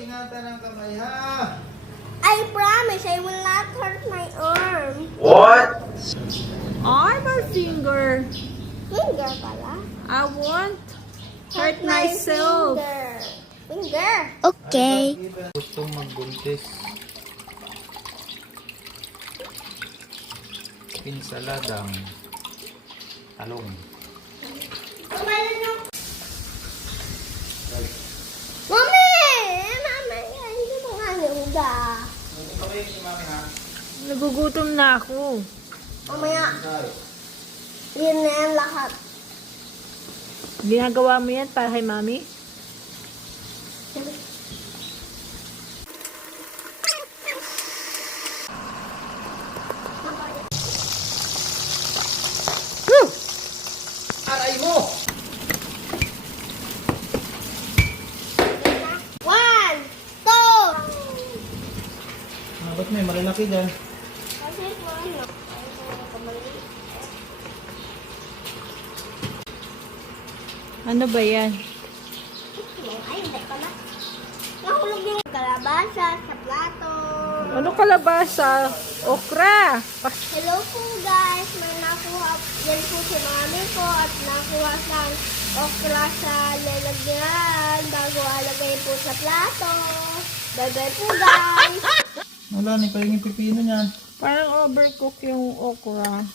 ingatan ang kamay ha. I promise I will not hurt my arm. What? Arm or finger? Finger pala. I won't hurt myself. Finger. Okay. Gustong magbuntis. Pinsaladang talong. Mami! Mami! Hindi mo nga niuga. Nagugutom na ako. Mamaya. Yun na yan lahat. Ginagawa mo yan para kay mami? Aray mo! One, two. Ba't may malalaki dyan? Kasi ito ano. Ano ba yan? Ay, hindi pala. Nahulog yung kalabasa sa plato. Ano kalabasa? Okra. Hello po guys, may nakuha yan po si mami ko at nakuha siyang okra sa lalagyan bago alagay po sa plato. Bye-bye po guys! Wala, ni pa yung pipino niyan. Parang overcook yung okra.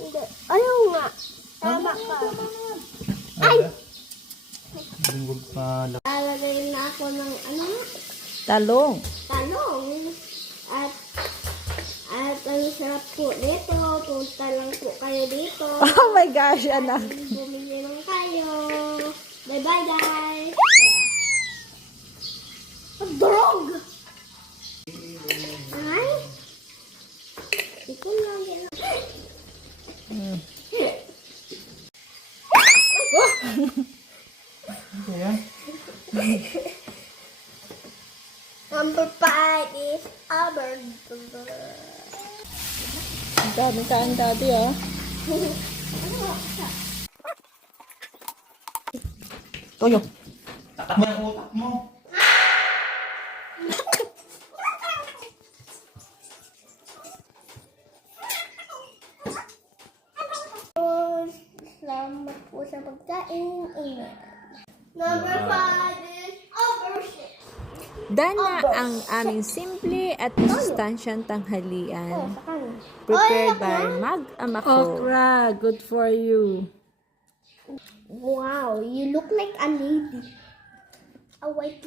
Hindi. Ayaw nga. Tama ka. Ay! Lingkod pa. Alagay na ako ng ano nga? Talong. Talong. At ang sarap po dito. Punta lang po kayo dito. Oh my gosh, anak. Bumili lang kayo. Bye-bye guys! Drog! Ay! Ito lang yan. Ano yan? Number 5 is Albert. Ang daming kain dati, oh. Toyo. Tatak mo yung utak mo. Salamat po sa pagkain. Amen. Number 5 is Albert. Dana ang aming simple at masustansyang tanghalian. Sa kanan. Prepared by mag-ama ko. Okra, good for you. Wow, you look like a lady. A white